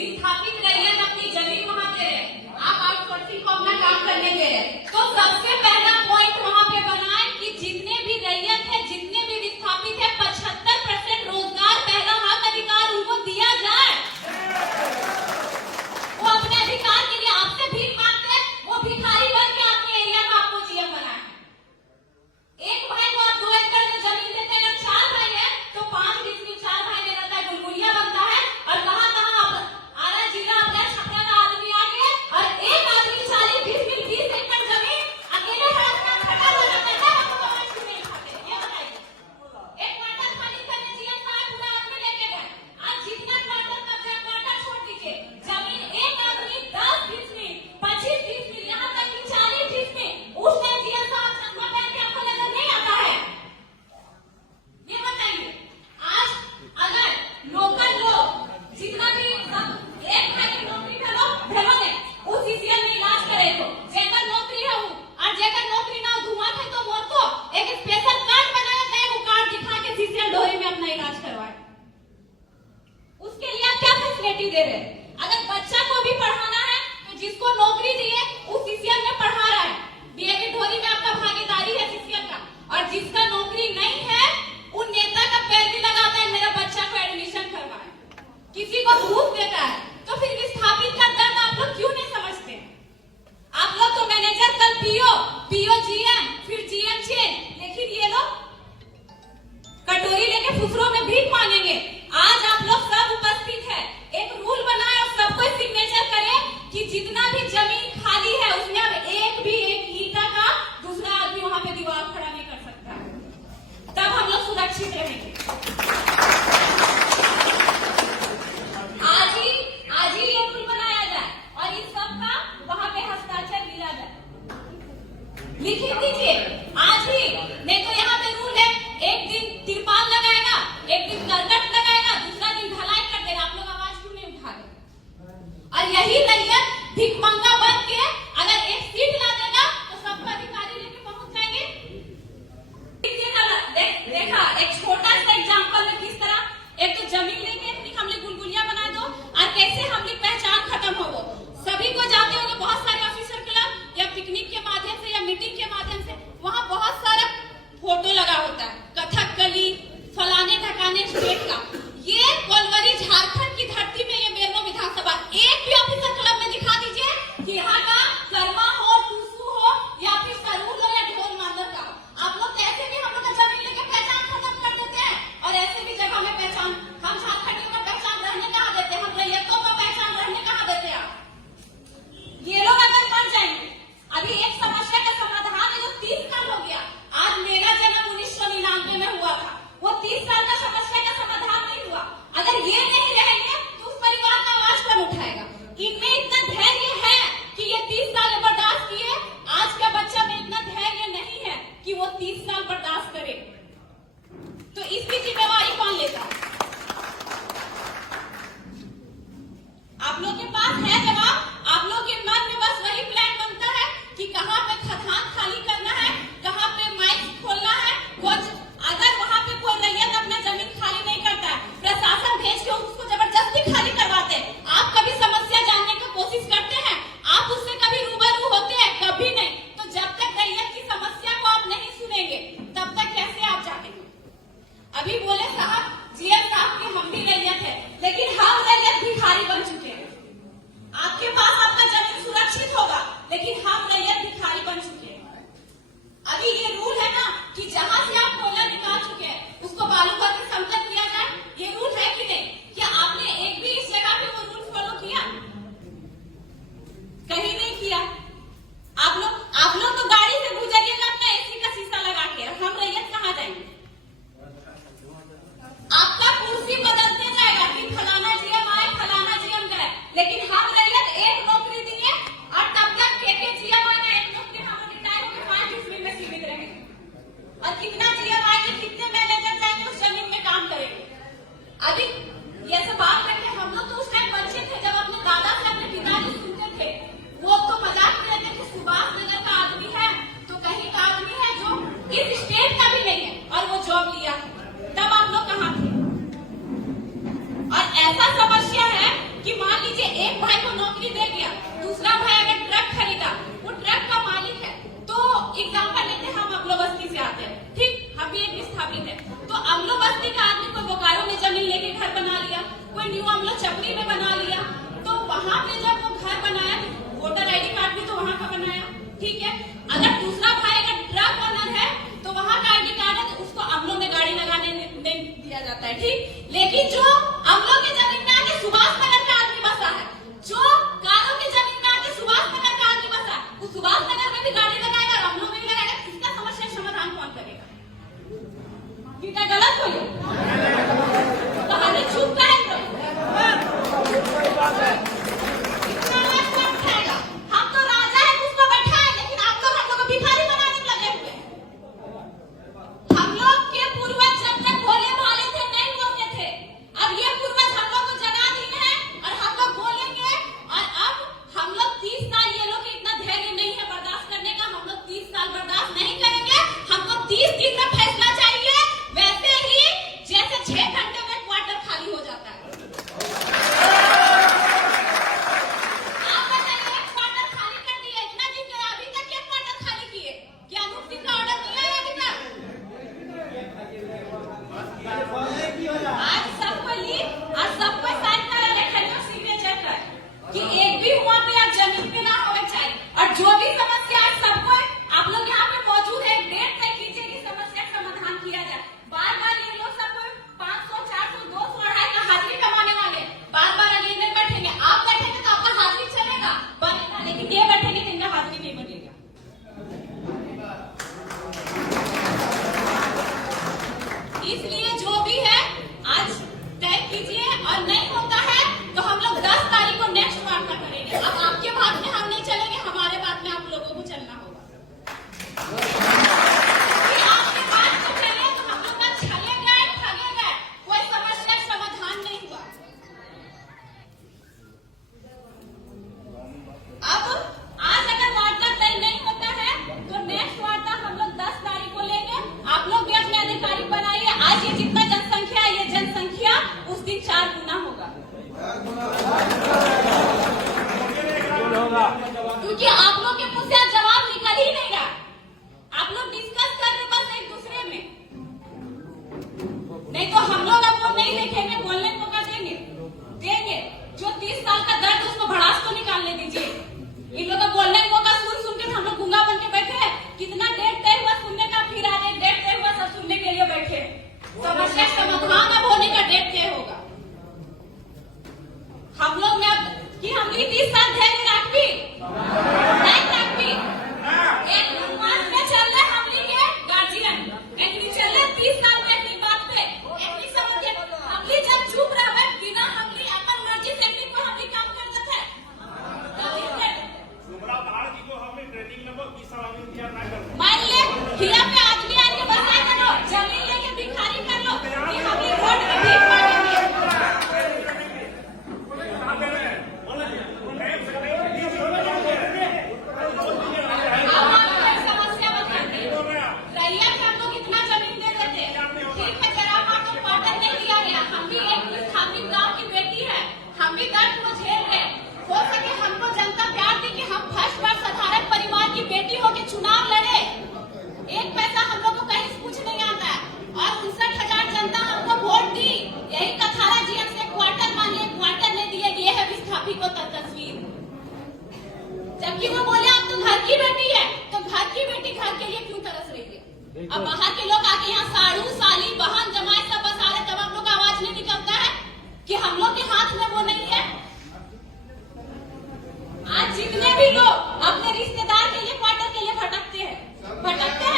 विस्थापित रैयत अपनी जमीन वहां दे रहे, आप आउटसोर्सिंग को अपना काम करने दे रहे, तो सबसे पहला पॉइंट वहां पे बनाए कि जितने भी रैयत है, जितने भी विस्थापित है, 75% रोजगार पहला हक अधिकार उनको दिया जाए। वो अपने अधिकार के लिए आपसे भीख मांगते हैं, वो भिखारी बन के आपके एरिया में आपको जीएम बनाए। एक भाई को आप 2 एकड़ में जमीन देते हैं, 4 भाई है तो 5 डिसमिल 4 भाई में रहता है, गुलगुलिया बनता है। और कहां आरा जिला अपना छपरा का आदमी आ गया और एक आदमी 40 डिसमिल 20 एकड़ जमीन अकेले अपना खटा हो जाता है, हमको कमेंट क्यों नहीं खाते? ये बताइए। एक क्वार्टर खाली करने जीएम साहब पूरा आदमी लेके गए, आज जितना क्वार्टर कब्जा, क्वार्टर छोड़ दीजिए, जमीन एक आदमी 10 डिसमिल 25 डिसमिल यहाँ तक कि 40 डिसमिल उस टाइम जीएम साहब चश्मा पहन के आपको नजर नहीं आता है? ये बताइए। आज अगर लोकल लोग जितना भी एक भाई की नौकरी भेलोगे उस सीसीएल में इलाज करे तो जेकर नौकरी है और जेकर नौकरी ना धुआं थे तो वो तो एक स्पेशल कार्ड बनाया जाए, वो कार्ड दिखा के सीसीएल डोरी में अपना इलाज करवाए। उसके लिए आप क्या फैसिलिटी दे रहे हैं? अगर बच्चा को भी पढ़ाना है तो जिसको नौकरी दिए उस सीसीएल में पढ़ा रहा है, डीएवी ढोरी में आपका भागीदारी है सीसीएल का, और जिसका नौकरी नहीं है उन नेता का पैर भी लगाता है मेरा बच्चा को एडमिशन करवाए, किसी को घूस देता है। तो फिर विस्थापित का दर्द आप लोग क्यों नहीं समझते? आप लोग तो मैनेजर कल पीओ जीएम फिर जीएम चेन, लेकिन ये लोग कटोरी लेके फुसरों में भीख मांगेंगे। आज आप लोग सब उपस्थित है, एक रूल बनाए और सबको सिग्नेचर करे कि जितना भी जमीन खाली है उसमें अब एक ईंटा का दूसरा आदमी वहां पे दीवार खड़ा नहीं कर सकता, तब हम लोग सुरक्षित रहेंगे। आज ही ये रूल बनाया जाए और इस सब का वहां पे हस्ताक्षर लिया जाए, लिख दीजिए आज ही। नहीं तो यहाँ पे रूल है, एक दिन तिरपाल लगाएगा, एक दिन करकट लगाएगा, दूसरा दिन ढलाई कर देगा। आप लोग आवाज क्यों नहीं उठा रहे? और यही रैयत भिखमंगा बन के अगर एक सीट ला देगा तो सबका अधिकारी लेके पहुंच जाएंगे। देखा एक छोटा सा एग्जाम्पल में किस तरह एक तो जमीन लेके हमने गुलगुलिया बना दो और कैसे हमने पहचान खत्म हो। वो सभी को जाते होंगे बहुत सारे ऑफिसर क्लब या पिकनिक के माध्यम से या मीटिंग के माध्यम से, वहाँ बहुत सारा फोटो लगा होता है, कथकली फलाने ढकाने स्टेट का। ये कोलवरी झारखंड की धरती में ये बेरमो विधानसभा, एक भी ऑफिसर क्लब में दिखा दीजिए कि यहाँ का कर्मा हो, टूसू हो या फिर सरूल हो या ढोल मांदर का। आप लोग तो ऐसे भी हम लोग का जमीन लेके पहचान खत्म कर देते हैं और ऐसे भी जगह में पहचान, हम झारखंडियों का पहचान रहने कहाँ देते हैं, हम रैयतों का पहचान रहने कहाँ देते हैं? ये लोग अगर बन जाएंगे, अभी एक समस्या का समाधान है जो 30 साल हो गया। आज मेरा जन्म 1999 में हुआ था, वो 30 साल का समस्या का समाधान नहीं हुआ। अगर ये नहीं रहेंगे तो उस परिवार का आवाज कौन उठाएगा? इनमें इतना धैर्य है कि ये 30 साल बर्दाश्त किए, आज का बच्चा में इतना धैर्य नहीं है कि वो 30 साल बर्दाश्त करे, तो इसकी जिम्मेवारी कौन लेता? आप लोग के पास है जवाब? आप लोग के मन में बस वही प्लान बनता है कि कहाँ पे खदान खाली करना है, कहाँ पे माइक खोलना है। अगर वहाँ पे कोई रैयत अपना जमीन खाली नहीं करता है, प्रशासन भेज के उसको जबरदस्ती खाली करवाते हैं, आप कभी समस्या जानने की कोशिश करते हैं? आप उससे कभी रूबरू होते हैं? कभी नहीं। तो जब तक रैयत की समस्या को आप नहीं सुनेंगे तब तक कैसे आप जानेंगे? अभी बोले साहब जीएम साहब की हम भी रैयत है, लेकिन हम रैयत भिखारी बन चुके हैं। आपके पास आपका जमीन सुरक्षित होगा, लेकिन हम रैयत भिखारी बन चुके हैं। अभी ये रूल है ना कि जहां से आप कोयला निकाल चुके हैं उसको बालू का समतल किया जाए, ये रूल है कि नहीं? क्या आपने एक भी इस जगह पे वो रूल फॉलो किया? कहीं नहीं किया। आप लोग तो गाड़ी से गुजरिएगा अपना एसी का शीशा लगा के, हम रैयत कहाँ जाएंगे? आपका कुर्सी बदलते जाएगा कि फलाना जीएम आए, फलाना जीएम गए, लेकिन हम रैयत एक नौकरी दिए और तब तक के जीएम आएगा, एक नौकरी हम रिटायर होकर 5 डिसमिल में सीमित रहेंगे। और कितना जीएम आएंगे, कितने मैनेजर जाएंगे उस जमीन में काम करेंगे? अभी ये सब बात करके हम लोग तो उस टाइम बच्चे थे जब अपने दादा से अपने पिताजी सुनते थे, वो तो मजाक में रहते कि सुभाष नगर का आदमी है तो कहीं का आदमी है जो इस स्टेट का भी नहीं है और वो जॉब लिया। तब आप लोग कहाँ थे? और ऐसा समस्या है कि मान लीजिए एक भाई को नौकरी दे दिया, दूसरा भाई अगर ट्रक खरीदा, वो ट्रक का मालिक है, तो एग्जाम्पल लेते हैं, हम अमलो बस्ती से आते हैं, ठीक, हम भी एक विस्थापित है, तो अमलो बस्ती का आदमी कोई बोकारो में जमीन लेके घर बना लिया, कोई न्यू अमलो चपड़ी में बना लिया, तो वहां पे जब वो घर बनाया, वोटर आईडी कार्ड भी तो वहां का बनाया, ठीक है। अगर दूसरा भाई अगर ट्रक ओनर है, तो वहां का आईडी कार्ड है, तो उसको अमलो में गाड़ी लगाने नहीं दिया जाता है, ठीक। लेकिन जो अमलो की जमीन में आके सुभाष नगर का आदमी बसा है, जो कारो की जमीन में आके सुभाष नगर का आदमी बसा है, वो सुभाष नगर में भी गाड़ी लगाएगा और अमलो में भी लगाएगा, इसका समस्या समाधान कौन करेगा? क्या गलत बोले? तो हमें चुप करें हम तो राजा है, उसको बैठाए, लेकिन आप लोग हम लोग को भिखारी बनाने लगे हुए। हम लोग के पूर्वज जब तक भोले भाले थे नहीं बोलते थे, अब ये पूर्वज हम लोग को जगा दिए हैं और हम लोग बोलेंगे। और अब हम लोग 30 साल, ये लोग इतना धैर्य नहीं है बर्दाश्त करने का, हम लोग 30 साल बर्दाश्त नहीं करेंगे, हमको 30 दिन में फैसला चाहिए, वैसे ही जैसे 6 घंटे में क्वार्टर खाली हो जाता है। आप बताइए, एक क्वार्टर खाली कर दिए, इतना दिन के अभी तक क्या क्वार्टर खाली किए? क्या अनूप सिंह का ऑर्डर मिला है अभी तक? आज सबको ली, आज सबको साइन करा रखे हो सिग्नेचर कर कि एक भी वहाँ पे आप जमीन पे ना होना चाहिए, और जो भी समस्या है सबको आप लोग यहाँ पे मौजूद है, डेट तय कीजिए कि समस्या का समाधान किया जाए। बार बार ये लोग सब 500, 400, 200, 250 का हाजिरी कमाने वाले बार बार अगले नहीं बैठेंगे। आप बैठेंगे तो आपका हाजिरी चलेगा बनेगा, लेकिन ये बैठेंगे तो इनका हाजिरी नहीं बनेगा। इसलिए जो भी है आज तय कीजिए, और नहीं होता है तो हम लोग 10 तारीख को नेक्स्ट वार्ता करेंगे। अब आपके बात में हम नहीं चलेंगे, हमारे बात में आप लोगों को चलना होगा। कि आपके बात में चले तो हम लोग ना छले गए, ठगे गए, कोई समस्या समाधान नहीं हुआ। अब आज अगर वार्ता तय नहीं होता है तो नेक्स्ट वार्ता हम लोग 10 तारीख को लेंगे। आप लोग भी अपने अधिकारी बनाइए। आज ये जितना जनसंख्या है, ये जनसंख्या उस दिन 4 गुना होगा, क्योंकि आप लोग के मुंह से आज जवाब निकल ही नहीं रहा। आप लोग डिस्कस कर रहे बस एक दूसरे में, नहीं तो हम लोग अब वो नहीं देखेंगे, बोलने को मौका देंगे। जो 30 साल का दर्द, उसको भड़ास तो निकालने दीजिए। इन लोगों को बोलने को मौका सुन के हम लोग गूंगा बन के बैठे हैं। कितना डेट तय हुआ सुनने का, फिर आज एक डेट तय हुआ सब सुनने के लिए बैठे। समस्या समाधान अब होने का डेट तय होगा। हम लोग में अब कि हम भी 30 साल धैर्य रखी नहीं रखी, एक मास में चल रहे हमने के गार्जियन, एक चल रहे 30 साल में की बात पे एक समझे हमली जब चुप रहे बिना हमली अपन मर्जी से को हमली काम कर देते हैं। मान ले खिया पे आदमी आके बसा करो, जमीन लेके भिखारी कर लो कि हमली वोट में भीख मांगेंगे। चुनाव लड़े, एक पैसा हम लोग को कहीं से कुछ नहीं आता है, और 59,000 जनता हमको वोट दी। यही कथारा जीएम से क्वार्टर मांगे, क्वार्टर नहीं दिए, ये है विस्थापित को तस्वीर। जबकि वो बोले आप तो घर की बेटी है, तो घर की बेटी घर के लिए क्यों तरस रही है? अब बाहर के लोग आके यहाँ साड़ू, साली, बहन, जमाई सब बसा रहे, तब आप लोग का आवाज नहीं निकलता है कि हम लोग के हाथ में वो नहीं है। आज जितने भी लोग अपने रिश्तेदार के लिए, क्वार्टर के लिए भटकते हैं